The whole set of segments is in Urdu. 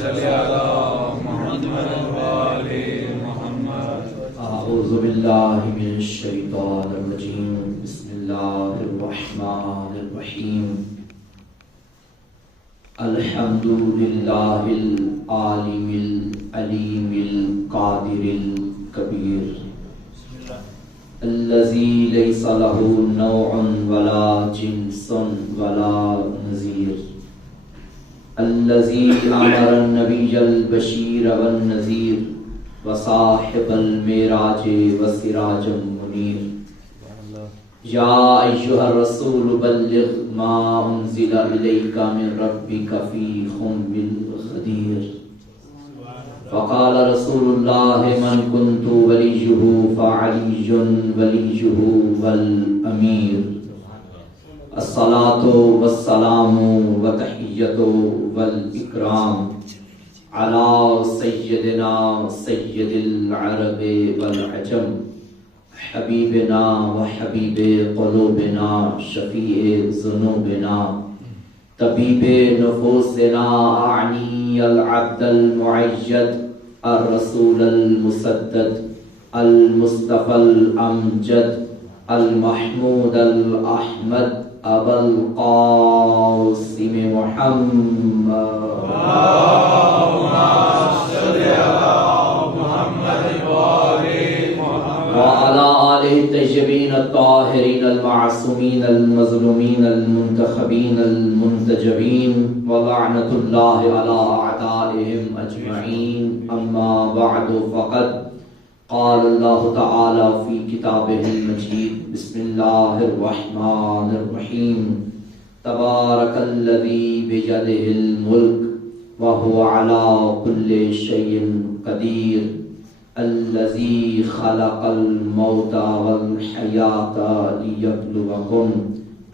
صل على محمد وآل محمد. اعوذ باللہ من الشیطان الرجیم. بسم اللہ الرحمن الرحیم. الحمد للہ العالم العلیم القادر الکبیر الذی لیس له نوع ولا جنس ولا نظیر الذی امر النبی البشیر والنذیر وصاحب المعراج وسراج منیر. یا ایھا الرسول بلغ ما انزل الیک من ربک فی خم الغدیر. فقال رسول اللہ من كنت ولیہ فعلی ولیہ والامیر. الصلاة والسلام والتحیۃ والاکرام علی سیدنا سید العرب والعجم حبیبنا وحبیب قلوبنا شفیع ذنوبنا طبیب نفوسنا اعنی العبد المعید الرسول المسدد المصطفى الامجد المحمود الاحمد ابا القاسم محمد. وعلى آله الطيبين الطاهرين المعصومين المظلومين المنتخبين المنتجبين ولعنة الله على أعدائهم أجمعين. أما بعد فقد قال الله تعالى في كتابه المجيد. بسم الله الرحمن الرحيم. تبارك الذي بيده الملك وهو على كل شيء قدير الذي خلق الموت والحياة ليبلوكم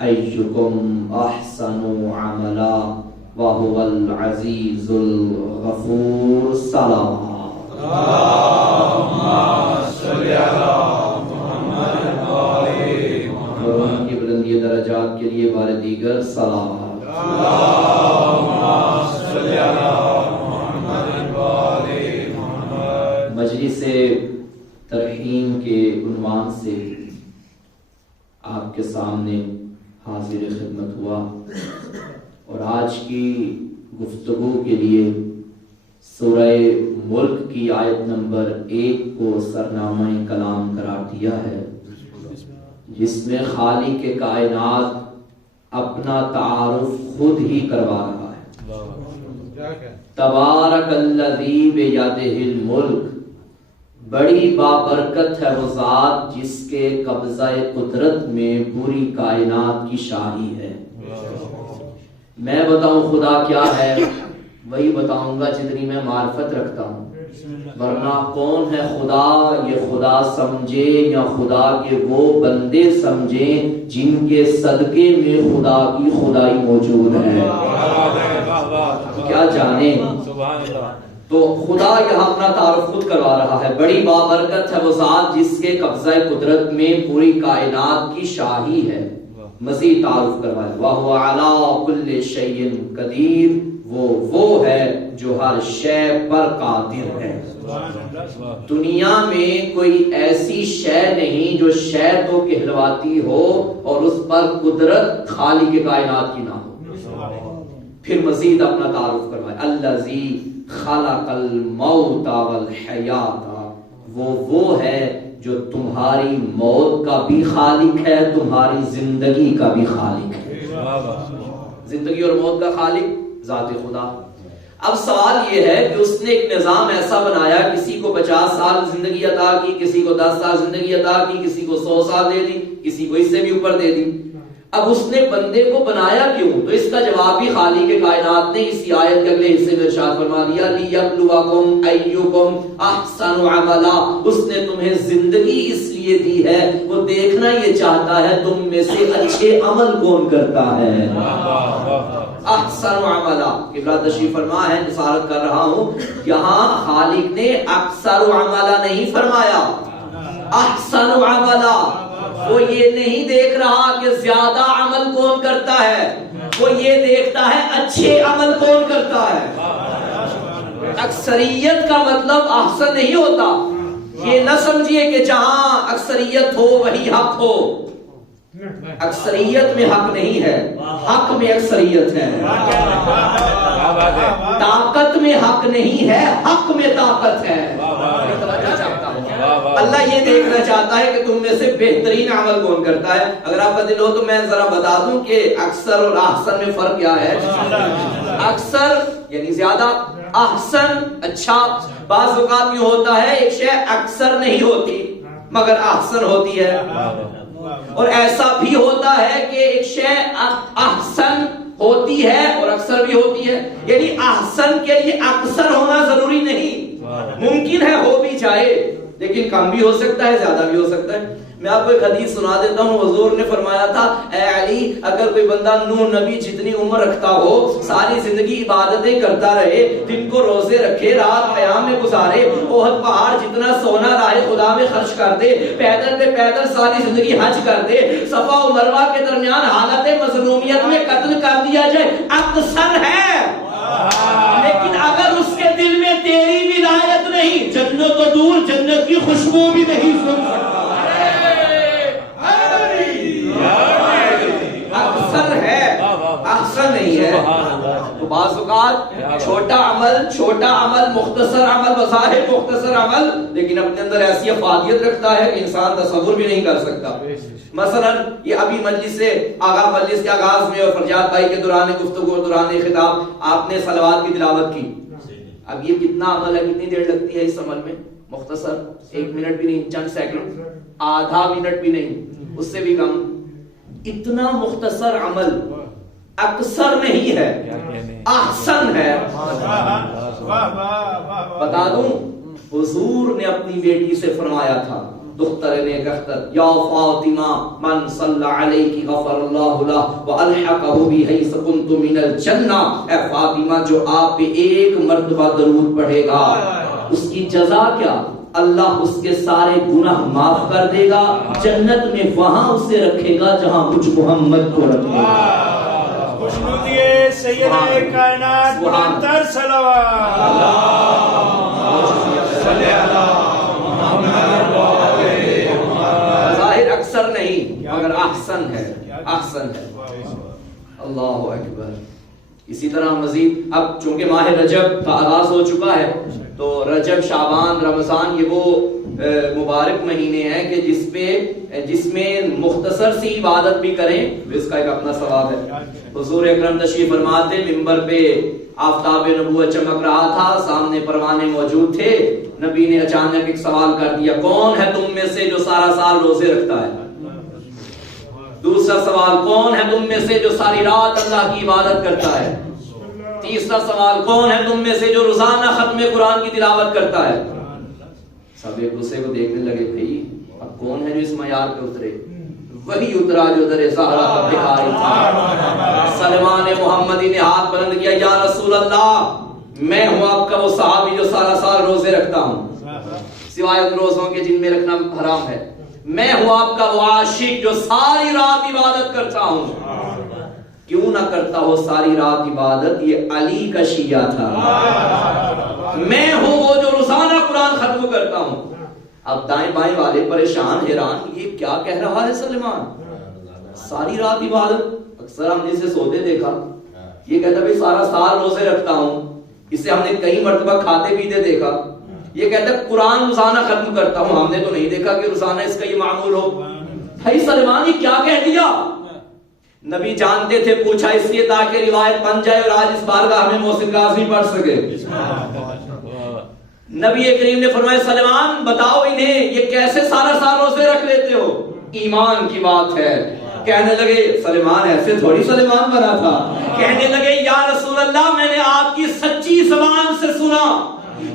أيكم أحسن عملا وهو العزيز الغفور. سلام. اللهم صل على محمد وآل محمد. کی بلندی درجات کے لیے بار دیگر سلام. اللهم صل على محمد وآل محمد. مجلس ترحیم کے عنوان سے آپ کے سامنے حاضر خدمت ہوا اور آج کی گفتگو کے لیے سورہ ملک کی آیت نمبر 1 کو سرنامہ کلام قرار دیا ہے، جس میں خالق کائنات اپنا تعارف خود ہی کروا رہا ہے. تبارک الذی بیدہ الملک، بڑی بابرکت ہے وہ ذات جس کے قبضہ قدرت میں پوری کائنات کی شاہی ہے. میں بتاؤں خدا کیا ہے؟ وہی بتاؤں گا جتنی میں معرفت رکھتا ہوں، ورنہ کون ہے خدا یہ خدا سمجھے یا خدا کے وہ بندے سمجھیں جن کے صدقے میں خدا کی خدائی موجود ہے. کیا جانے. تو خدا یہاں اپنا تعارف خود کروا رہا ہے. بڑی بابرکت ہے وہ ذات جس کے قبضہ قدرت میں پوری کائنات کی شاہی ہے. مزید تعارف کروائے. وَهُوَ عَلَىٰ كُلِّ شَيْءٍ قَدِيرٌ، وہ ہے جو ہر شے پر قادر ہے. دنیا میں کوئی ایسی شے نہیں جو شے تو کہلواتی ہو اور اس پر قدرت خالق کائنات کی نہ ہو. پھر مزید اپنا تعارف کروائے. الذی خلق الموت والحیات، وہ ہے جو تمہاری موت کا بھی خالق ہے، تمہاری زندگی کا بھی خالق ہے. زندگی اور موت کا خالق ذات خدا. اب سوال یہ ہے کہ اس نے ایک نظام ایسا بنایا، کسی کو 50 سال زندگی عطا کی، کسی کو 10 سال زندگی عطا کی، کسی کو 100 سال دے دی، کسی کو اس سے بھی اوپر دے دی. اب اس نے بندے کو بنایا کیوں؟ تو اس کا جواب بھی خالق کائنات نے اسی آیت کے اگلے حصے میں ارشاد فرما دیا. لیبلوکم ایکم احسن عملا. اس نے تمہیں زندگی اس لیے دی ہے، وہ دیکھنا یہ چاہتا ہے تم میں سے اچھے عمل کون کرتا ہے. احسن عملا. قبلہ تشریف فرما ہے، نصارت کر رہا ہوں، یہاں خالق نے اکثر عملا نہیں فرمایا، احسن عملا. وہ یہ نہیں دیکھ رہا کہ زیادہ عمل کون کرتا ہے، وہ یہ دیکھتا ہے اچھے عمل کون کرتا ہے. اکثریت کا مطلب احسن نہیں ہوتا. یہ نہ سمجھیے کہ جہاں اکثریت ہو وہی حق ہو. اکثریت میں حق نہیں ہے، حق میں اکثریت ہے. طاقت میں حق نہیں ہے، حق میں طاقت ہے. اللہ یہ دیکھنا چاہتا ہے کہ تم میں سے بہترین عمل کون کرتا ہے. اگر آپ کا دل ہو تو میں ذرا بتا دوں کہ اکثر اور احسن میں فرق کیا ہے. اکثر یعنی زیادہ، احسن اچھا. بعض اوقات یہ ہوتا ہے ایک شے اکثر نہیں ہوتی مگر احسن ہوتی ہے، اور ایسا بھی ہوتا ہے کہ ایک شے احسن ہوتی ہے اور اکثر بھی ہوتی ہے. یعنی احسن کے لیے اکثر ہونا ضروری نہیں، ممکن ہے ہو بھی جائے لیکن کم بھی ہو سکتا ہے، زیادہ بھی ہو سکتا ہے. میں آپ کو ایک حدیث سنا دیتا ہوں. حضور نے فرمایا تھا اے علی، اگر کوئی بندہ نوح نبی جتنی عمر رکھتا ہو، ساری زندگی عبادتیں کرتا رہے، دن کو روزے رکھے، رات قیام میں گزارے، احد پہاڑ جتنا سونا راہ خدا میں خرچ کر دے، پیدل پہ پیدل ساری زندگی حج کر دے، صفا و مروہ کے درمیان حالت مظلومیت میں قتل کر دیا جائے، اکثر ہے. لیکن اگر اس کے دل میں تیری ولایت نہیں، جنت تو دور جنت کی خوشبو بھی نہیں سن سکتا. اکثر ہے، احسن نہیں ہے. تو بعض اوقات چھوٹا عمل مختصر عمل، بظاہر مختصر عمل لیکن اپنے اندر ایسی افادیت رکھتا ہے کہ انسان تصور بھی نہیں کر سکتا. مثلا یہ ابھی مجلس کے آغاز میں اور فرجاد بھائی کے دوران گفتگو، دوران خطاب آپ نے صلوات کی تلاوت کی. اب یہ کتنا عمل ہے، کتنی دیر لگتی ہے اس عمل میں؟ مختصر 1 منٹ بھی نہیں، چند سیکنڈ، آدھا منٹ بھی نہیں، اس سے بھی کم. اتنا مختصر عمل اکثر نہیں ہے، احسن ہے. بتا دوں، حضور نے اپنی بیٹی سے فرمایا تھا، دختر نیک اختر، یا فاطمہ من صلی علیک غفر اللہ لہ والحقہ بحیث کنت من الجنہ. اے فاطمہ، جو آپ پہ ایک مرتبہ درود پڑھے گا اس کی جزا کیا؟ اللہ اس کے سارے گناہ معاف کر دے گا، جنت میں وہاں اسے رکھے گا جہاں مجھ محمد کو رکھے گا. خوشنودیے سیدہ کائنات منتر صلوات. ظاہر اکثر نہیں مگر احسن ہے، احسن ہے. اللہ اکبر. اسی طرح مزید اب چونکہ ماہ رجب کا آغاز ہو چکا ہے تو رجب، شعبان، رمضان یہ وہ مبارک مہینے ہیں کہ جس میں مختصر سی عبادت بھی کریں اس کا ایک اپنا ثواب ہے. حضور اکرم تشریف فرماتے، منبر پہ آفتاب نبوت چمک رہا تھا، سامنے پروانے موجود تھے. نبی نے اچانک ایک سوال کر دیا، کون ہے تم میں سے جو سارا سال روزے رکھتا ہے؟ دوسرا سوال، کون ہے تم میں سے جو ساری رات اللہ کی عبادت کرتا ہے؟ تیسرا سوال، کون ہے تم میں سے جو روزانہ ختم قرآن کی تلاوت کرتا ہے؟ سب ایک دوسرے کو دیکھنے لگے، بھئی اب کون ہے جو اس معیار پہ اترے؟ وہی اترا جو در زہرا پر بکھاری تھا. سلمان محمدی نے ہاتھ بلند کیا، یا رسول اللہ، میں ہوں آپ کا وہ صحابی جو سارا سال روزے رکھتا ہوں سوائے ان روزوں کے جن میں رکھنا حرام ہے. میں ہوں آپ کا وہ عاشق جو ساری رات عبادت کرتا ہوں. کیوں نہ کرتا ہو ساری رات عبادت، یہ علی کا شیعہ تھا. میں ہوں وہ جو روزانہ قرآن ختم کرتا ہوں. اب دائیں بائیں والے پریشان، حیران، یہ کیا کہہ رہا ہے سلمان؟ ساری رات عبادت. اکثر ہم نے اسے سوتے دیکھا، یہ کہتا ہے سارا سال روزے رکھتا ہوں. اسے ہم نے کئی مرتبہ کھاتے پیتے دیکھا. یہ کہتا ہے قرآن روزانہ ختم کرتا ہوں. ہم نے تو نہیں دیکھا کہ روزانہ اس کا یہ معمول ہو. بھائی سلمان یہ کیا کہہ دیا؟ نبی جانتے تھے، پوچھا اس لیے تاکہ روایت بن جائے اور آج اس بارگاہ میں محسن غازی پڑھ سکے. نبی کریم نے فرمایا، سلمان بتاؤ انہیں یہ کیسے سارا سال روزے رکھ لیتے ہو؟ ایمان کی بات ہے. کہنے لگے، سلمان ایسے تھوڑی سلمان بنا تھا. کہنے لگے، یا رسول اللہ، میں نے آپ کی سچی زبان سے سنا،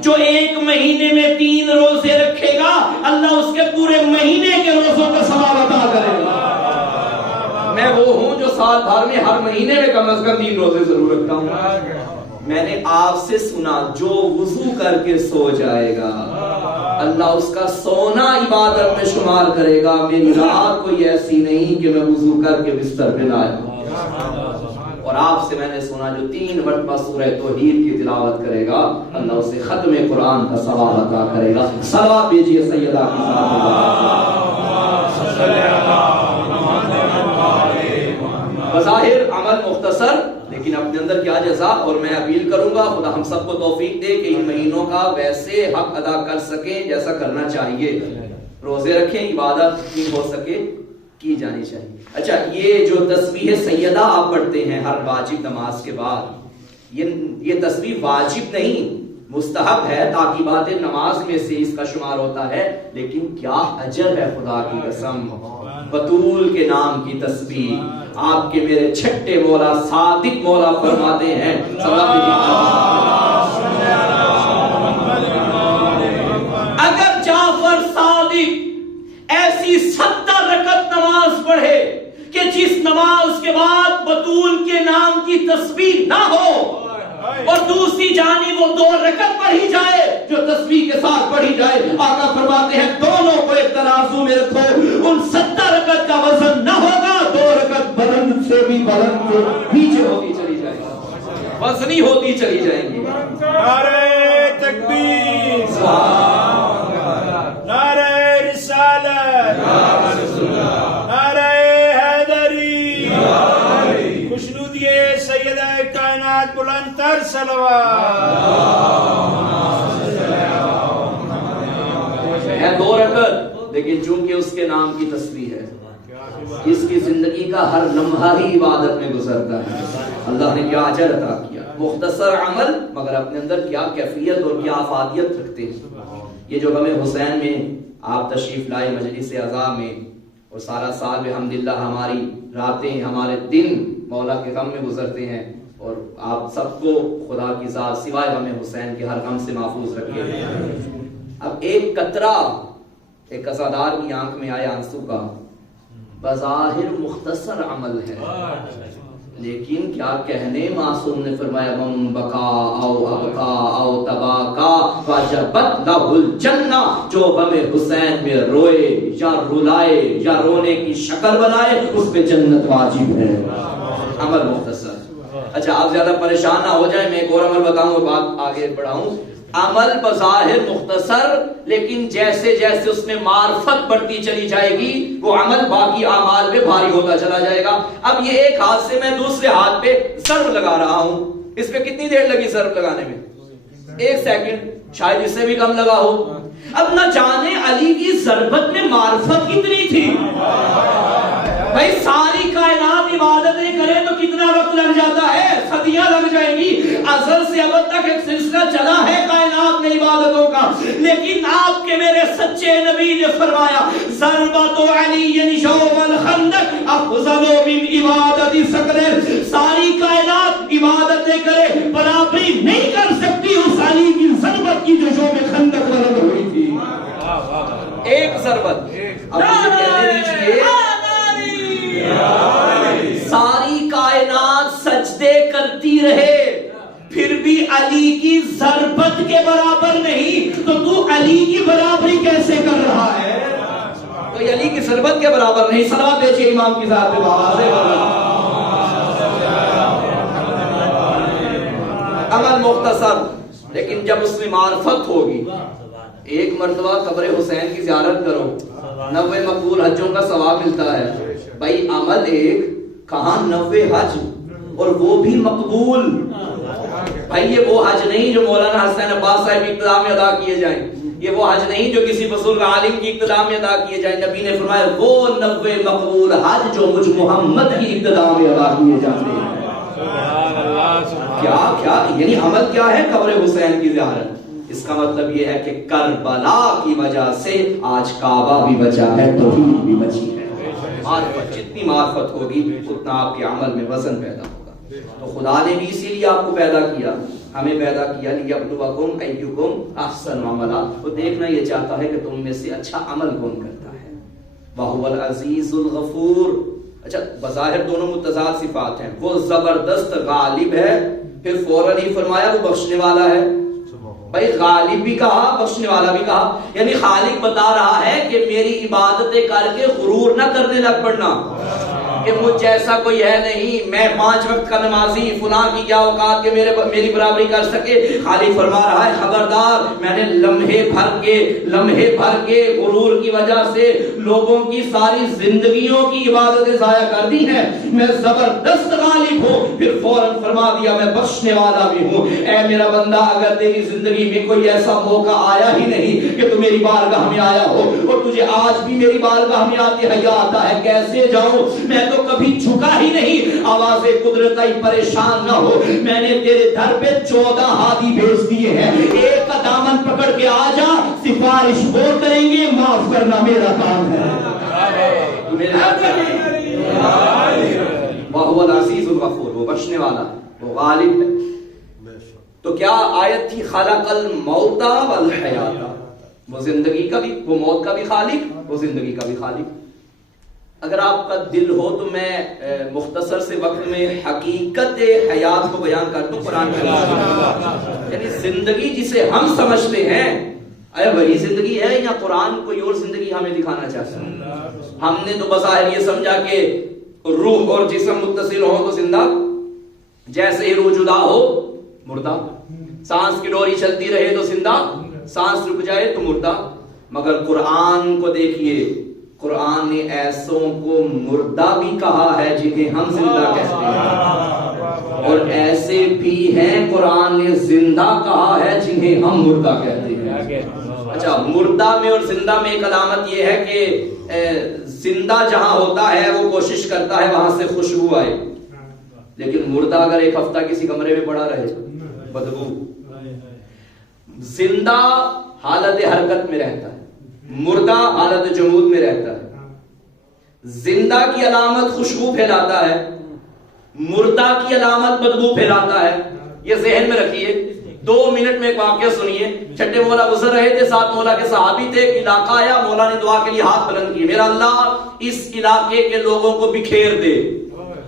جو ایک مہینے میں 3 روزے رکھے گا اللہ اس کے پورے مہینے کے روزوں کا ثواب عطا کرے گا. میں وہ ہوں جو سال بھر میں ہر مہینے میں کم از کم 3 روزے ضرور رکھتا ہوں. میں نے آپ سے سنا، جو وضو کر کے سو جائے گا اللہ اس کا سونا عبادت میں شمار کرے گا. میری رات کوئی ایسی نہیں کہ میں وضو کر کے بستر پہ نہ آیا. اور آپ سے میں نے سنا جو 3 مرتبہ سورہ توحید کی تلاوت کرے گا اللہ اسے ختم قرآن کا ثواب عطا کرے گا. صلوات بھیجیے سیدہ کی بظاہر عمل مختصر لیکن اپنے اندر کیا جزا. اور میں اپیل کروں گا خدا ہم سب کو توفیق دے کہ ان مہینوں کا ویسے حق ادا کر سکیں جیسا کرنا چاہیے. روزے رکھیں, عبادت جتنی ہو سکے کی جانی چاہیے. اچھا, یہ جو تسبیح سیدہ آپ پڑھتے ہیں ہر واجب نماز کے بعد, یہ تسبیح واجب نہیں مستحب ہے, تعقیبات نماز میں سے اس کا شمار ہوتا ہے. لیکن کیا اجر ہے خدا کی قسم. بطول کے نام کی تسبیح آپ کے میرے چھٹے مولا صادق مولا فرماتے ہیں اگر جعفر صادق ایسی 70 رکعت نماز پڑھے کہ جس نماز کے بعد بطول کے نام کی تسبیح نہ ہو اور دوسری جانب وہ 2 رکعت پڑھی جائے جو تسبیح کے ساتھ پڑھی جائے, آقا فرماتے ہیں دونوں کو ایک ترازو میں رکھو, ان 70 رکعت کا وزن نہ ہوگا, 2 رکعت بلند سے بھی بلند نیچے ہوتی چلی جائے گی, وزنی ہوتی چلی جائیں گی. نعرہ تکبیر, نعرہ رسالت, نعرہ حیدری, خوشنودیے سیدہ کائنات بلند تر صلوات. ہے 2 رکعت لیکن چونکہ اس کے نام کی تسبیح ہے, اس کی زندگی کا ہر لمحہ ہی عبادت میں گزرتا ہے. اللہ نے کیا اجر عطا کیا. مختصر عمل مگر اپنے اندر کیا کیفیت اور کیا افادیت رکھتے ہیں. یہ جو غم حسین میں آپ تشریف لائے مجلس عزا میں, اور سارا سال الحمدللہ ہماری راتیں ہمارے دن مولا کے غم میں گزرتے ہیں, اور آپ سب کو خدا کی ذات سوائے غم حسین کے ہر غم سے محفوظ رکھے. اب ایک قطرہ ایک عزادار کی آنکھ میں آیا آنسو کا, بظاہر مختصر عمل ہے لیکن کیا کہنے, معصوم نے فرمایا من بکا او ابکا او تباکا وجبت لہ الجنہ, جو غم حسین میں روئے یا رلائے یا رونے کی شکل بنائے اس پہ جنت واجب ہے. عمل مختصر. اچھا, آپ زیادہ پریشان نہ ہو جائیں, میں ایک اور عمل بتاؤں اور بات آگے بڑھاؤں. عمل بظاہر مختصر لیکن جیسے جیسے اس میں معرفت بڑھتی چلی جائے گی وہ عمل باقی اعمال میں بھاری ہوتا چلا جائے گا. اب یہ ایک ہاتھ سے میں دوسرے ہاتھ پہ ضرب لگا رہا ہوں, اس پہ کتنی دیر لگی ضرب لگانے میں؟ 1 سیکنڈ, شاید اس سے بھی کم لگا ہو. اب نہ جانے علی کی ضربت میں معرفت کتنی تھی. بھائی ساری کائنات عبادتیں کرے تو کتنا وقت لگ جاتا ہے, صدیاں لگ جائیں گی. ازل سے اب تک ایک سلسلہ چلا ہے کائنات میں عبادتوں کا, لیکن آپ کے میرے سچے نبی نے فرمایا ضربۃ علی یوم الخندق افضل من عبادت ثقل. ساری کائنات عبادتیں کرے برابری نہیں کر سکتی اس علی کی ضربت کی جو یوم خندق ضرب ہوئی تھی. ایک ضربت. اب یہ کہنے دیجئے ساری کائنات سجدے کرتی رہے پھر بھی علی کی ضربت کے برابر نہیں, تو تو علی کی برابری کیسے کر رہا ہے؟ تو علی کی ضربت کے برابر نہیں. صلوات بھیجیے امام کی ذات پہ. عمل مختصر لیکن جب اس میں معرفت ہوگی, 1 مرتبہ قبر حسین کی زیارت کرو, 90 مقبول حجوں کا ثواب ملتا ہے. بھائی عمل ایک, کہاں 90 حج اور وہ بھی مقبول. بھائی یہ وہ حج نہیں جو مولانا حسین عباس صاحب کی ابتدا میں ادا کیے جائیں, یہ وہ حج نہیں جو کسی بزرگ عالم کی ابتدا میں ادا کیے جائیں. نبی نے فرمایا وہ 90 مقبول حج جو مجھ محمد کی ابتدا میں ادا کیے جاتے ہیں. کیا یعنی عمل کیا ہے؟ قبر حسین کی زیارت. اس کا مطلب یہ ہے کہ کربلا کی وجہ سے آج کعبہ بھی بچا ہے, توحید بھی بچی ہے. معرفت جتنی معرفت ہوگی اتنا آپ کے عمل میں وزن پیدا ہوگا. تو خدا نے بھی اسی لیے آپ کو پیدا کیا, ہمیں پیدا کیا لیبلوکم ایکم احسن عملا. وہ دیکھنا یہ چاہتا ہے کہ تم میں سے اچھا عمل کون کرتا ہے. وَهُوَ الْعَزِيزُ الْغَفُورُ. اچھا, بظاہر دونوں متضاد صفات ہیں. وہ زبردست غالب ہے, پھر فوراً ہی فرمایا وہ بخشنے والا ہے. بھائی غالب بھی کہا, بخشنے والا بھی کہا, یعنی خالق بتا رہا ہے کہ میری عبادتیں کر کے غرور نہ کرنے لگ پڑنا. کہ مجھ جیسا کوئی ہے نہیں، میں 5 وقت کا نمازی، فلاں کی کیا اوقات کہ میری برابری کر سکے. خالق فرما رہا ہے خبردار، میں نے لمحے بھر کے غرور کی وجہ سے لوگوں کی ساری زندگیوں کی عبادتیں ضائع کر دی ہیں. میں زبردست غالب ہوں. پھر فوراً فرما دیا میں بخشنے والا بھی ہوں. اے میرا بندہ، اگر تیری زندگی میں کوئی ایسا موقع آیا ہی نہیں کہ تو میری بارگاہ میں آیا ہو اور تجھے آج بھی میری بارگاہ میں آتے حیا آتا ہے، کیسے جاؤں؟ میں تو کبھی جھکا ہی نہیں. آواز قدرت آئی، پریشان نہ ہو، میں نے تیرے در پہ 14 ہادی بھیج دیے ہیں. ایک کا دامن پکڑ کے آ جا، سفارش وہ کریں گے، معاف کرنا میرا کام ہے. وہ العزیز الغفور، وہ بخشنے والا، وہ غالب ہے. تو کیا آیت تھی؟ خلق الموت والحیات، وہ زندگی کا بھی، وہ موت کا بھی خالق، وہ زندگی کا بھی خالق. اگر آپ کا دل ہو تو میں مختصر سے وقت میں حقیقت حیات کو بیان کر دوں. قرآن میں یعنی زندگی جسے ہم سمجھتے ہیں، اے وہی زندگی ہے یا قرآن کوئی اور زندگی ہمیں دکھانا چاہتا ہے؟ ہم نے تو بظاہر یہ سمجھا کہ روح اور جسم متصل ہو تو زندہ، جیسے ہی روح جدا ہو مردہ، سانس کی ڈوری چلتی رہے تو زندہ، سانس رک جائے تو مردہ. مگر قرآن کو دیکھیے، قرآن نے ایسوں کو مردہ بھی کہا ہے جنہیں ہم زندہ کہتے ہیں، اور ایسے بھی ہیں قرآن نے زندہ کہا ہے جنہیں ہم مردہ کہتے ہیں. اچھا، مردہ میں اور زندہ میں ایک علامت یہ ہے کہ زندہ جہاں ہوتا ہے وہ کوشش کرتا ہے وہاں سے خوشبو آئے، لیکن مردہ اگر ایک ہفتہ کسی کمرے میں پڑا رہے بدبو. زندہ حالت حرکت میں رہتا ہے، مردہ حالت جمود میں رہتا ہے. زندہ کی علامت خوشبو پھیلاتا ہے، مردہ کی علامت بدبو پھیلاتا ہے. یہ ذہن میں رکھیے. 2 منٹ میں ایک واقعہ سنیے. چھٹے مولا گزر رہے تھے، 7 مولا کے صحابی تھے. ایک علاقہ آیا، مولا نے دعا کے لیے ہاتھ بلند کیے، میرا اللہ اس علاقے کے لوگوں کو بکھیر دے،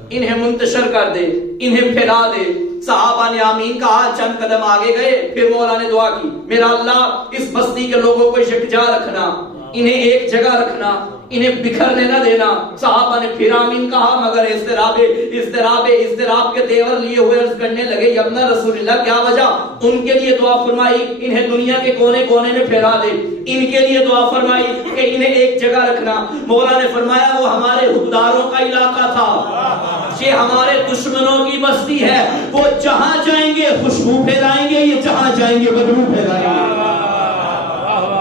انہیں منتشر کر دے، انہیں پھیلا دے. صحابہ نے آمین کہا. چند قدم آگے گئے، پھر مولا نے دعا کی، میرا اللہ اس بستی کے لوگوں کو یکجا رکھنا، انہیں ایک جگہ رکھنا، انہیں بکھرنے نہ دینا. صحابہ نے پھر آمین کہا، مگر اضطراب کے تیور لیے ہوئے عرض کرنے لگے، یا ابن رسول اللہ کیا وجہ؟ ان کے لیے دعا فرمائی انہیں دنیا کے کونے کونے میں پھیلا دے. ان کے لیے دعا فرمائی کہ انہیں ایک جگہ رکھنا. مولا نے فرمایا وہ ہمارے حکمداروں کا علاقہ تھا، یہ ہمارے دشمنوں کی بستی ہے. وہ جہاں جائیں گے خوشبو پھیلائیں گے، یہ جہاں جائیں گے بدبو پھیلائیں گے.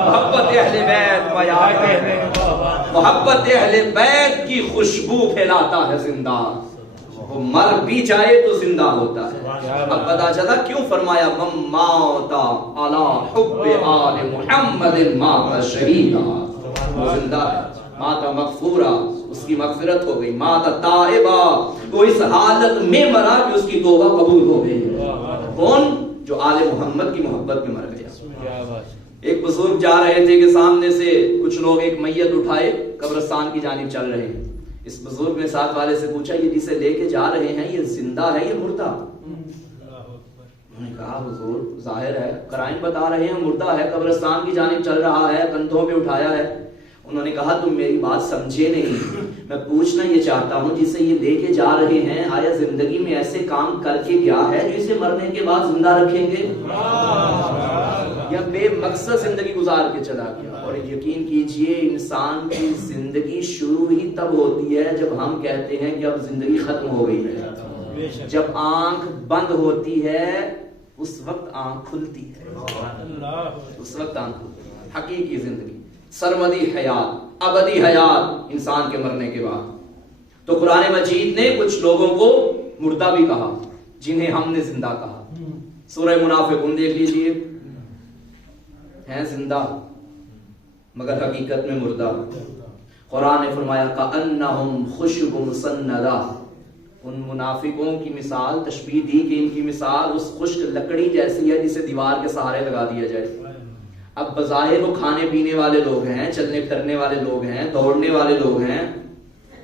محبت اہل بیت، محبت اہل بیت کی خوشبو پھیلاتا ہے زندہ. وہ مر بھی جائے تو زندہ ہوتا ہے. اب پتا چلا کیوں فرمایا من مات علی حب آل محمد مات شہیدا. وہ زندہ ہے. مات مغفورا، اس کی مغفرت ہو گئی. مات تائبا، وہ اس حالت میں مرا کہ اس کی توبہ قبول ہو گئی. کون؟ جو آل محمد کی محبت میں مر گیا. ایک بزرگ جا رہے تھے کہ سامنے سے کچھ لوگ ایک میت اٹھائے قبرستان کی جانب چل رہے ہیں. اس بزرگ نے ساتھ والے سے پوچھا یہ جسے لے کے جا رہے ہیں یہ زندہ ہے یہ مردہ؟ انہوں نے کہا حضور ظاہر ہے قرائن بتا رہے ہیں مردہ ہے، قبرستان کی جانب چل رہا ہے، کندھوں پہ اٹھایا ہے. انہوں نے کہا تم میری بات سمجھے نہیں. میں پوچھنا یہ چاہتا ہوں جسے یہ لے کے جا رہے ہیں آیا زندگی میں ایسے کام کر کے گیا ہے جو اسے مرنے کے بعد زندہ رکھیں گے، یا بے مقصد زندگی گزار کے چلا گیا؟ اور یقین کیجئے انسان کی زندگی شروع ہی تب ہوتی ہے جب ہم کہتے ہیں کہ اب زندگی ختم ہو گئی ہے. جب آنکھ بند ہوتی ہے اس وقت آنکھ کھلتی ہے، اس وقت آنکھ کھلتی ہے. حقیقی زندگی، سرمدی حیات، ابدی حیات انسان کے مرنے کے بعد. تو قرآن مجید نے کچھ لوگوں کو مردہ بھی کہا جنہیں ہم نے زندہ کہا. سورہ منافقون دیکھ لیجئے، ہیں زندہ مگر حقیقت میں مردہ. قرآن نے فرمایا کأنہم خشب مسندہ. ان منافقوں کی مثال تشبیہ دی کہ ان کی مثال اس خشک لکڑی جیسی ہے جسے دیوار کے سہارے لگا دیا جائے. اب بظاہر وہ کھانے پینے والے لوگ ہیں، چلنے پھرنے والے لوگ ہیں، دوڑنے والے لوگ ہیں،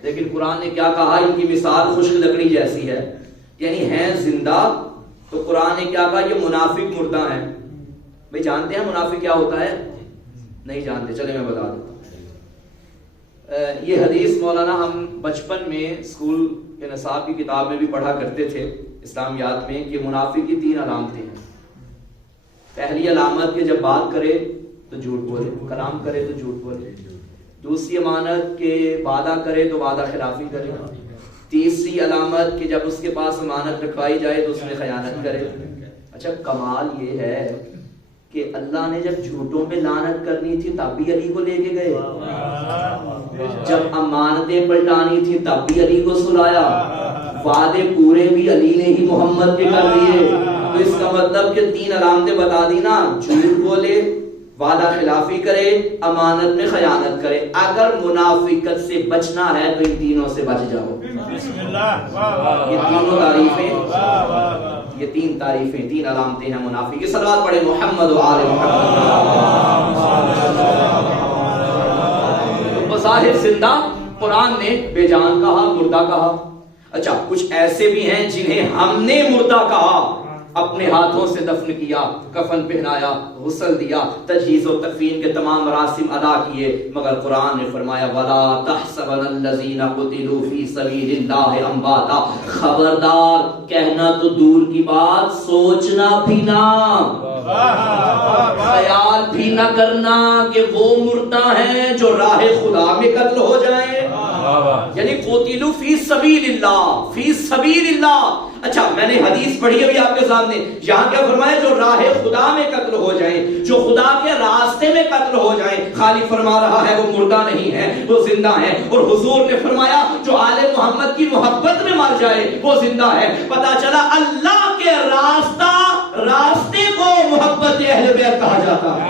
لیکن قرآن نے کیا کہا؟ ان کی مثال خشک لکڑی جیسی ہے، یعنی ہیں زندہ. تو قرآن نے کیا کہا؟ یہ منافق مردہ ہیں. بھئی جانتے ہیں منافق کیا ہوتا ہے؟ نہیں جانتے، چلے میں بتا دوں. یہ حدیث مولانا ہم بچپن میں اسکول کے نصاب کی کتاب میں بھی پڑھا کرتے تھے اسلامیات میں کہ منافق کی 3 علامتیں ہیں. پہلی علامت کہ جب بات کرے تو جھوٹ بولے، کلام کرے تو جھوٹ بولے. دوسری امانت کہ وعدہ کرے تو وعدہ خلافی کرے. تیسری علامت کہ جب اس کے پاس امانت رکھوائی جائے تو اس میں خیانت کرے. اچھا کمال یہ ہے کہ اللہ نے جب جھوٹوں پہ لعنت کرنی تھی تب بھی علی کو لے کے گئے، جب امانتیں پلٹانی تھی تب بھی علی کو سلایا، وعدے پورے بھی علی نے ہی محمد کے کر دیے. تو اس کا مطلب کہ 3 علامتیں بتا دی نا، جھوٹ بولے، وعدہ خلافی کرے، امانت میں خیانت کرے. اگر منافقت سے بچنا ہے تو ان تینوں سے بچ جاؤ. یہ تینوں تعریفیں، یہ 3 تعریفیں، 3 علامتیں ہیں منافق کی. صلوات پڑھے محمد و آل محمد. بظاہر زندہ قرآن نے بے جان کہا، مردہ کہا. اچھا کچھ ایسے بھی ہیں جنہیں ہم نے مردہ کہا، اپنے ہاتھوں سے دفن کیا، کفن پہنایا، غسل دیا، تجہیز و تکفین کے تمام مراسم ادا کیے، مگر قرآن نے فرمایا وَلَا تَحْسَبَنَ الَّذِينَ قُتِلُوا فِي سَبِيلِ اللَّهِ أَمْوَاتًا. خبردار، کہنا تو دور کی بات، سوچنا بھی نہ، خیال بھی نہ کرنا کہ وہ مردہ ہیں جو راہ خدا میں قتل ہو جائیں. یعنی قتلوا فی سبیل اللہ، فی سبیل اللہ. اچھا میں نے حدیث پڑھی ابھی آپ کے سامنے، یہاں کیا فرمایا؟ جو راہ خدا میں قتل ہو جائیں، جو خدا کے راستے میں قتل ہو جائیں. خالی فرما رہا ہے وہ مردہ نہیں ہے، وہ زندہ ہے. اور حضور نے فرمایا جو آل محمد کی محبت میں مر جائے وہ زندہ ہے. پتا چلا اللہ کے راستے کو محبت اہل بیت کہا جاتا ہے.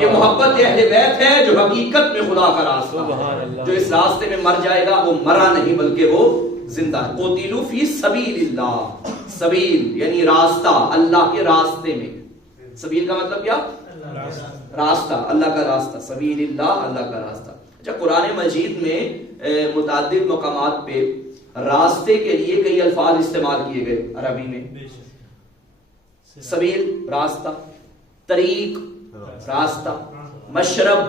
یہ محبت اہل بیت ہے جو حقیقت میں خدا کا راستہ ہے. جو اس راستے میں مر جائے گا وہ مرا نہیں بلکہ وہ زندہ ہے. قتلوا فی سبیل اللہ. سبیل یعنی راستہ، اللہ کے راستے میں. سبیل کا مطلب کیا؟ راستہ، اللہ کا راستہ. سبیل اللہ، اللہ کا راستہ. اچھا قرآن مجید میں متعدد مقامات پہ راستے کے لیے کئی الفاظ استعمال کیے گئے عربی میں. سبیل راستہ، طریق راستہ، مشرب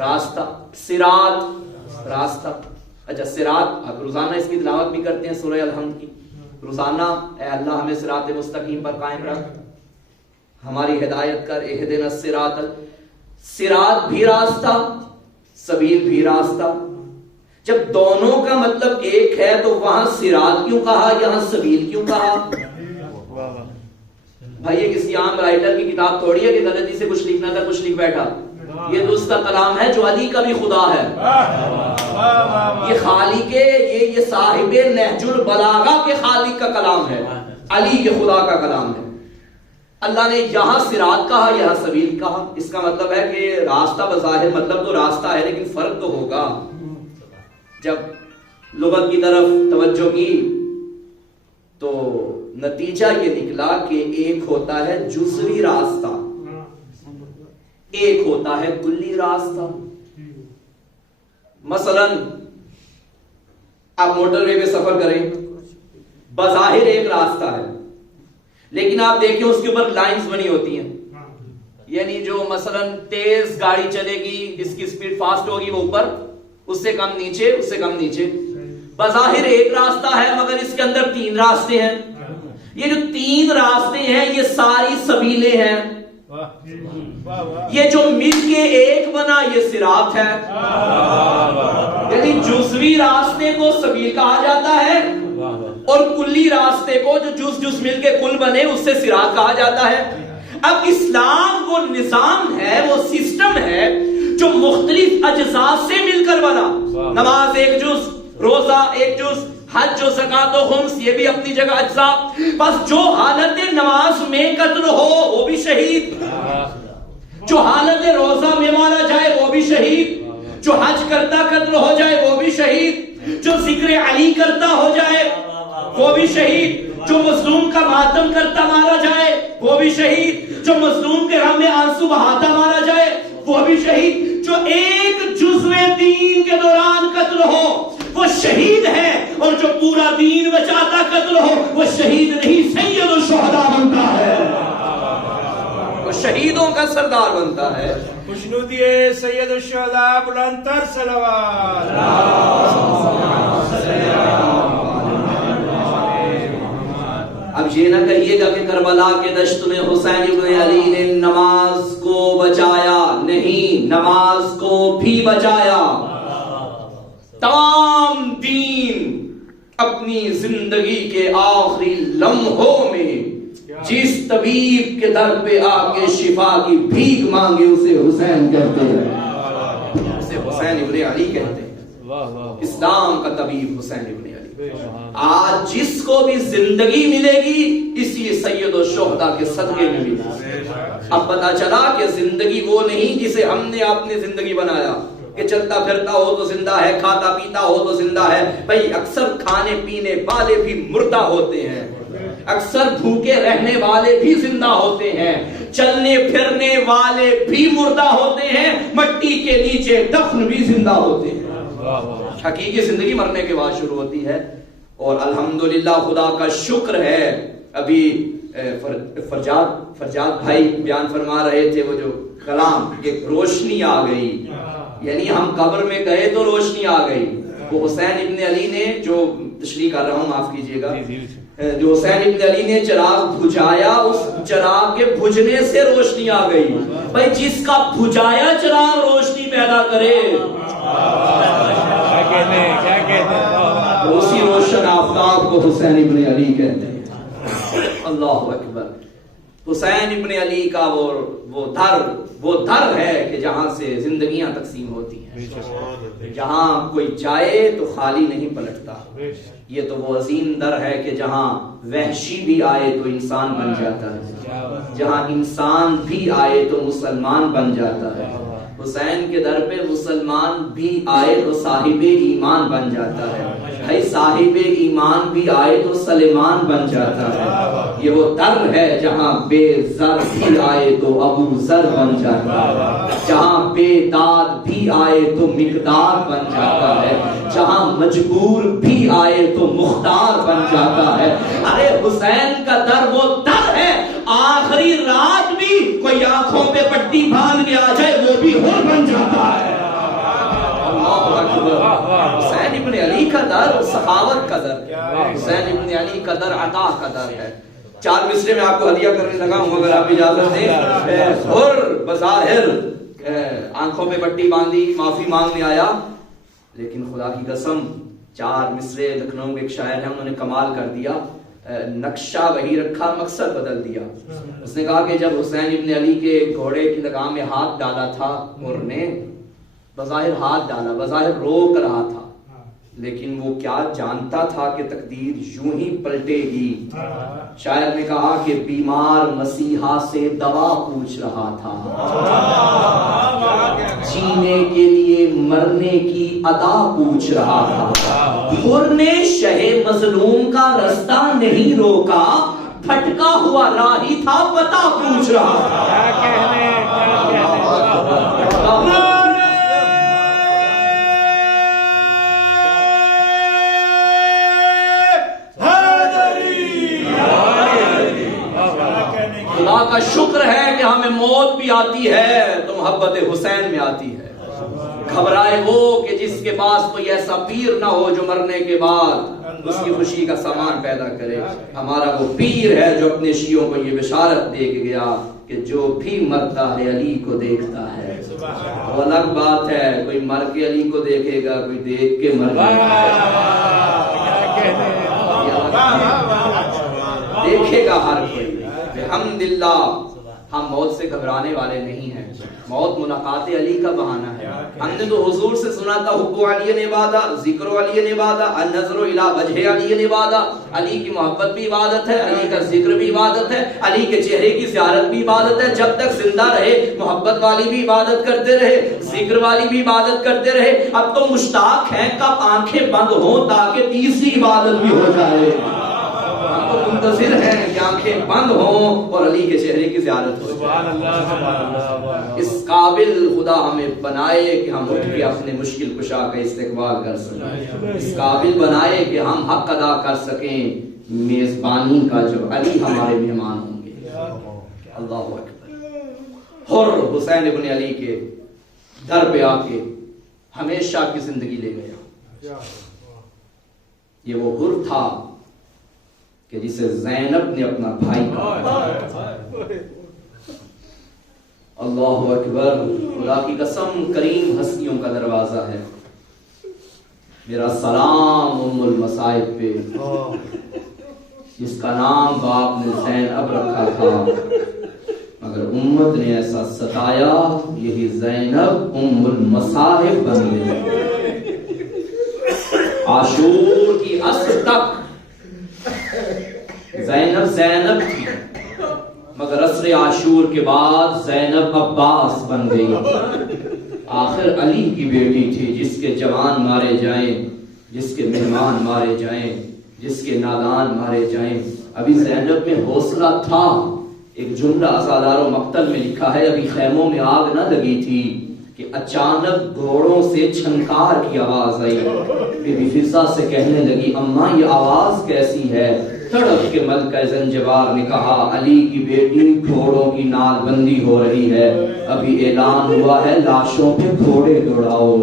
راستہ، صراط راستہ. اچھا صراط آپ روزانہ اس کی تلاوت بھی کرتے ہیں سورہ الحمد کی. روزانہ اے اللہ ہمیں صراط مستقیم پر قائم رکھ، ہماری ہدایت کر، اہدنا الصراط. صراط بھی راستہ، سبیل بھی راستہ. جب دونوں کا مطلب ایک ہے تو وہاں صراط کیوں کہا، یہاں سبیل کیوں کہا؟ بھائی یہ کسی عام رائٹر کی کتاب تھوڑی ہے کہ غلطی سے کچھ لکھنا تھا کچھ لکھ بیٹھا. یہ تو اس کا کلام ہے جو علی کا بھی خدا ہے. یہ خالق، یہ صاحب نہج البلاغہ کے خالق کا کلام ہے، علی کے خدا کا کلام ہے. اللہ نے یہاں صراط کہا، یہاں سبیل کہا. اس کا مطلب ہے کہ راستہ بظاہر مطلب تو راستہ ہے لیکن فرق تو ہوگا. جب لغت کی طرف توجہ کی تو نتیجہ یہ نکلا کہ ایک ہوتا ہے جزوی راستہ، ایک ہوتا ہے کلی راستہ. مثلا آپ موٹر وے پہ سفر کریں، بظاہر ایک راستہ ہے لیکن آپ دیکھیں اس کے اوپر لائنز بنی ہوتی ہیں. یعنی جو مثلا تیز گاڑی چلے گی، جس کی سپیڈ فاسٹ ہوگی وہ اوپر، اس سے کم نیچے، اس سے کم نیچے. بظاہر ایک راستہ ہے مگر اس کے اندر 3 راستے ہیں. یہ جو 3 راستے ہیں یہ ساری سبیلیں ہیں. یہ جو مل کے ایک بنا یہ صراط ہے. یعنی جزوی راستے کو سبیل کہا جاتا ہے اور کلی راستے کو جو جز مل کے کل بنے اس سے صراط کہا جاتا ہے. اب اسلام وہ نظام ہے، وہ سسٹم ہے جو مختلف اجزاء سے مل کر بنا. نماز ایک جز، روزہ ایک جز، حج و زکات و خمس یہ بھی اپنی جگہ اجزاء. بس جو حالت نماز میں قتل ہو وہ بھی شہید، جو حالت روزہ میں مارا جائے وہ بھی شہید، جو حج کرتا قتل ہو جائے وہ بھی شہید، جو ذکر علی کرتا ہو جائے وہ بھی شہید، جو مظلوم کا ماتم کرتا مارا جائے وہ بھی شہید، جو مظلوم کے غم میں آنسو بہاتا مارا جائے وہ بھی شہید. جو ایک جزو دین کے دوران قتل ہو وہ شہید ہے، اور جو پورا دین قتل ہو وہ شہید نہیں، سید الشہداء بنتا ہے. وہ شہیدوں کا سردار بنتا ہے. خوشنودی سید الشہداء بلند تر صلوات. اب یہ نہ کہیے گا کہ کربلا کے دشت میں حسین ابن علی نے نماز کو بچایا. نہیں، نماز کو بھی بچایا. تمام دین اپنی زندگی کے آخری لمحوں میں جس طبیب کے در پہ آ کے شفا کی بھیک مانگے اسے حسین کہتے ہیں، اسے حسین ابن علی کہتے ہیں. اسلام کا طبیب حسین ابن علی. آج جس کو بھی زندگی ملے گی اسی سید الشہداء کے صدقے میں ملے گی. اب پتا چلا کہ زندگی وہ نہیں جسے ہم نے اپنی زندگی بنایا کہ چلتا پھرتا ہو تو زندہ ہے، کھاتا پیتا ہو تو زندہ ہے. بھائی اکثر کھانے پینے والے بھی مردہ ہوتے ہیں، اکثر بھوکے رہنے والے بھی زندہ ہوتے ہیں، چلنے پھرنے والے بھی مردہ ہوتے ہیں، مٹی کے نیچے دفن بھی زندہ ہوتے ہیں. حقیقی زندگی مرنے کے بعد شروع ہوتی ہے. اور الحمدللہ خدا کا شکر ہے. ابھی فرجاد بھائی بیان فرما رہے تھے وہ جو کلام، ایک روشنی آ گئی، یعنی ہم قبر میں گئے تو روشنی آ گئی. وہ حسین ابن علی نے جو تشریح کر رہا ہوں معاف کیجئے گا، جو حسین ابن علی نے چراغ بجھایا اس چراغ کے بجھنے سے روشنی آ گئی. بھائی جس کا بجھایا چراغ روشنی پیدا کرے اسی روشن آفتاب کو حسین ابن علی کہتے ہیں. اللہ اکبر. حسین ابن علی کا وہ در ہے کہ جہاں سے زندگیاں تقسیم ہوتی ہیں. جہاں کوئی جائے تو خالی نہیں پلٹتا. یہ تو وہ عظیم در ہے کہ جہاں وحشی بھی آئے تو انسان بن جاتا ہے، جہاں انسان بھی آئے تو مسلمان بن جاتا ہے. حسین کے در پہ مسلمان بھی آئے تو صاحب ایمان بن جاتا ہے. بھائی صاحب ایمان بھی آئے تو سلیمان بن جاتا ہے. یہ وہ در ہے جہاں بے زر بھی آئے تو ابو ذر بن جاتا ہے، جہاں بے داد بھی آئے تو مقدار بن جاتا ہے، جہاں مجبور بھی آئے تو مختار بن جاتا ہے. ارے حسین کا در وہ در ہے، آخری رات بھی کوئی آنکھوں پہ پٹی باندھ کے آ جائے وہ بھی ہور بن جاتا ہے. اللہ اکبر. حسین ابن علی کا در سخاوت کا در ہے، حسین ابن علی کا در عطا کا در ہے. 4 مصرے میں آپ کو ہدیہ کرنے لگا ہوں اگر آپ اجازت دیں. اور بظاہر آنکھوں پہ پٹی باندھی معافی مانگنے آیا، لیکن خدا کی قسم 4 مصرے لکھنؤ کے ایک شاعر ہیں انہوں نے کمال کر دیا. نقشہ وہی رکھا مقصد بدل دیا. اس نے کہا کہ جب حسین ابن علی کے گھوڑے کی لگام میں ہاتھ ڈالا تھا اور نے بظاہر ہاتھ ڈالا، بظاہر روک رہا تھا، لیکن وہ کیا جانتا تھا کہ تقدیر یوں ہی پلٹے گی. شاعر نے کہا کہ بیمار مسیحا سے دوا پوچھ رہا تھا، جینے کے لیے مرنے کی ادا پوچھ رہا تھا. حر نے شہ مظلوم کا رستہ نہیں روکا، پھٹکا ہوا راہی تھا پتہ پوچھ رہا تھا. خدا کا شکر ہے کہ ہمیں موت بھی آتی ہے تو محبت حسین میں آتی ہے. گھبرائے وہ کہ جس کے پاس کوئی ایسا پیر نہ ہو جو مرنے کے بعد اس کی خوشی کا سامان پیدا کرے. ہمارا وہ پیر ہے جو اپنے شیعوں کو یہ بشارت دے کے گیا کہ جو بھی مرتا ہے علی کو دیکھتا ہے. وہ الگ بات ہے کوئی مر کے علی کو دیکھے گا، کوئی دیکھ کے مر دیکھے گا ہر کوئی. الحمدللہ ہم موت سے گھبرانے والے نہیں ہیں. موت ملاقات علی کا بہانہ ہے. ہم نے تو حضور سے سنا تھا حب علی نبادہ، ذکر علی نبادہ، النظر الی وجہ علی نبادہ. علی کی محبت بھی عبادت ہے، علی کا ذکر بھی عبادت ہے، علی کے چہرے کی زیارت بھی عبادت ہے. جب تک زندہ رہے محبت والی بھی عبادت کرتے رہے، ذکر والی بھی عبادت کرتے رہے. اب تو مشتاق ہیں کب آنکھیں بند ہوں تاکہ تیسری عبادت بھی ہو جائے. ہم تو منتظر ہیں کہ آنکھیں بند ہوں اور علی کے چہرے کی زیارت ہو جائے. اس قابل خدا ہمیں بنائے کہ ہم اٹھ کے اپنے مشکل کشا کا استقبال کر سکیں. اس قابل بنائے کہ ہم حق ادا کر سکیں میزبانی کا جو علی ہمارے مہمان ہوں گے. اللہ اکبر. حر حسین ابن علی کے در پہ آ کے ہمیشہ کی زندگی لے گیا. یہ وہ حر تھا کہ جسے زینب نے اپنا بھائی کہا. اللہ اکبر. خدا کی قسم کریم ہستیوں کا دروازہ ہے. میرا سلام ام المصائب پہ جس کا نام باپ نے زینب رکھا تھا مگر امت نے ایسا ستایا یہی زینب ام المصائب بن گئی. عاشور کی اصل تک زینب تھی مگر عصر عاشور کے بعد زینب عباس بن گئی. آخر علی کی بیٹی تھی جس کے جوان مارے جائیں, جس کے مہمان مارے جائیں, جس کے نادان مارے جائیں. ابھی زینب میں حوصلہ تھا. ایک جملہ ازادار و مقتل میں لکھا ہے ابھی خیموں میں آگ نہ لگی تھی کہ اچانک گھوڑوں سے چھنکار کی آواز آئی. بی بی فضہ سے کہنے لگی اماں یہ آواز کیسی ہے؟ تڑپ کے ملکہ زنجبار نے کہا علی کی بیٹی گھوڑوں کی نال بندی ہو رہی ہے. ابھی اعلان ہوا ہے لاشوں پہ گھوڑے دوڑاؤ.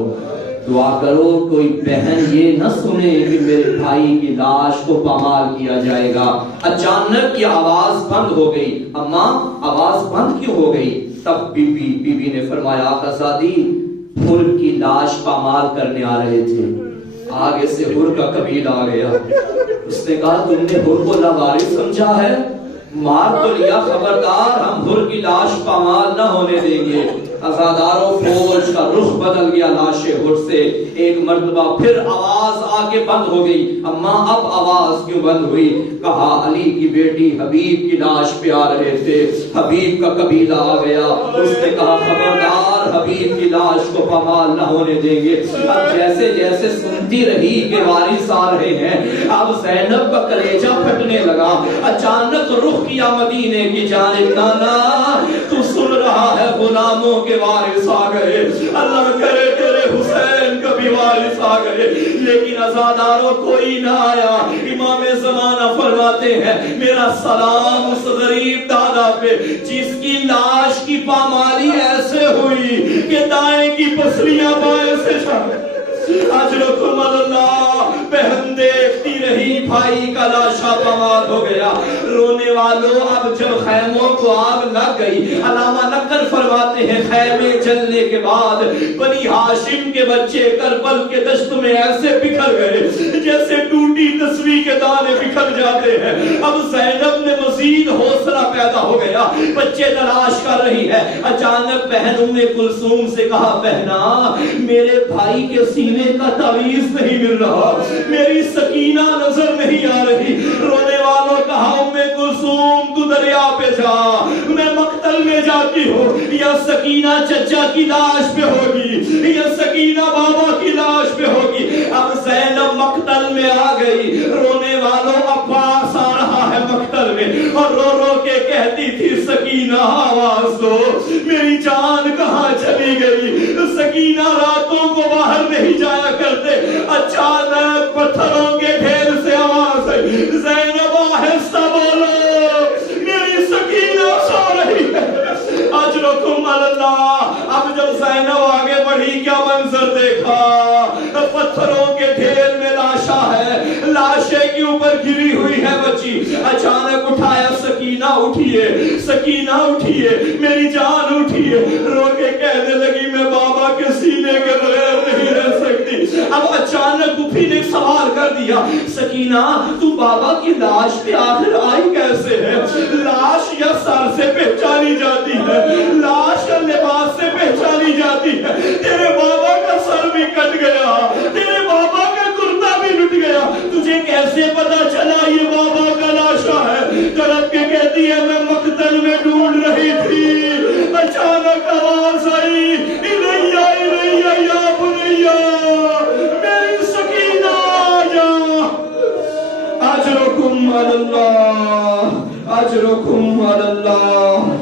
دعا کرو کوئی بہن یہ نہ سنے کہ میرے بھائی کی لاش کو پامال کیا جائے گا. اچانک یہ آواز بند ہو گئی. اماں آواز بند کیوں ہو گئی؟ تب بی بی نے فرمایا آقا زادی حر کی لاش پامال کرنے آ رہے تھے. آگے سے حر کا قبیل آ گیا. اس نے کہا تم نے حر کو لاوارث سمجھا ہے؟ مار تو لیا, خبردار ہم حر کی لاش پامال نہ ہونے دیں گے. ازاداروں فوج کا رخ بدل گیا لاش حر سے. ایک مرتبہ پھر آواز آگے بند ہو گئی. اماں اب آواز کیوں بند ہوئی؟ کہا علی کی بیٹی حبیب کی لاش پہ آ رہے تھے, حبیب کا قبیلہ آ گیا. اس نے کہا خبردار حبیب کی لاش کو پامال نہ ہونے دیں گے. اب جیسے جیسے سنتی رہی کہ وارث آ رہے ہیں اب زینب کا کلیجہ پھٹنے لگا. اچانک رخ کیا مدینے کی جانب. نانا تو سن رہا ہے غلاموں کے وارث آ گئے. اللہ کرے تیرے حسین کا بھی وارث آ گئے. لیکن ازاداروں کوئی نہ آیا. امام زمانہ فرماتے ہیں میرا سلام اس غریب دادا پہ جس کی لاش کی پامالی ایسے ہوئی کہ دائیں کی پسلیاں بائیں سے چھڑ. اجرکم اللہ. بہن دیکھتی رہی بھائی کا لاشا پامال ہو گیا. رونے والوں اب جب خیموں کو آگ لگ گئی, علامہ نقل فرماتے ہیں خیمے جلنے کے بعد بنی ہاشم کے بچے کربل کے دشت میں ایسے بکھر گئے جیسے ٹوٹی تسبیح کے دانے بکھر جاتے ہیں. اب زینب نے مزید حوصلہ پیدا ہو گیا, بچے تلاش کر رہی ہے. اچانک بہن ام کلثوم سے کہا بہنا میرے بھائی کے سینے کا تعویذ نہیں مل رہا, میری سکینہ نظر نہیں آ رہی. رونے والوں کہا ام کلثوم تو دریا پہ جا, میں مقتل میں جاتی ہوں. یا سکینہ چچا کی لاش پہ ہوگی یا سکینہ بابا کی لاش پہ ہوگی. اب زینب مقتل میں آ گئی. رونے والوں عباس آ رہا ہے مقتل میں اور رو رو کے کہتی تھی سکینہ آواز دو, میری جان کہاں چلی گئی. سکینہ راتوں کو باہر نہیں جایا کرتے. اچانک پتھروں کے ڈھیر سے آواز آئی زینب آہستہ بولو میری سکینہ سو رہی ہے. اجرکم اللہ. اب جب زینب آگے بڑھی کیا منظر دیکھا, پتھروں کے ڈھیر میں لاشا ہے, لاشے کے اوپر گری ہوئی ہے بچی. اچانک اٹھایا سکینہ اٹھیے, سکینہ اٹھیے, میری جان اٹھیے. رو کے کہنے لگی میں بابا کے سینے کے بغیر نہیں رہ سکتی. اب اچانک پھپھی نے سوال کر دیا سکینہ تو بابا کی لاش پہ آخر آئی کیسے ہے؟ لاش یا سر سے پہچانی جاتی ہے, لاش یا لباس سے پہچانی جاتی ہے. تیرے بابا کا سر بھی کٹ گیا, تیرے بابا کا کرتا بھی مٹ گیا, تجھے کیسے پتا چلا یہ بابا کا لاشا ہے؟ تڑپ کے کہتی ہے میں مقتل میں ڈھونڈ رہی تھی. اچانک آواز آئی الیہ الیہ یا بنیہ میری سکینہ آجا. اجرکم علی اللہ, اجرکم علی اللہ.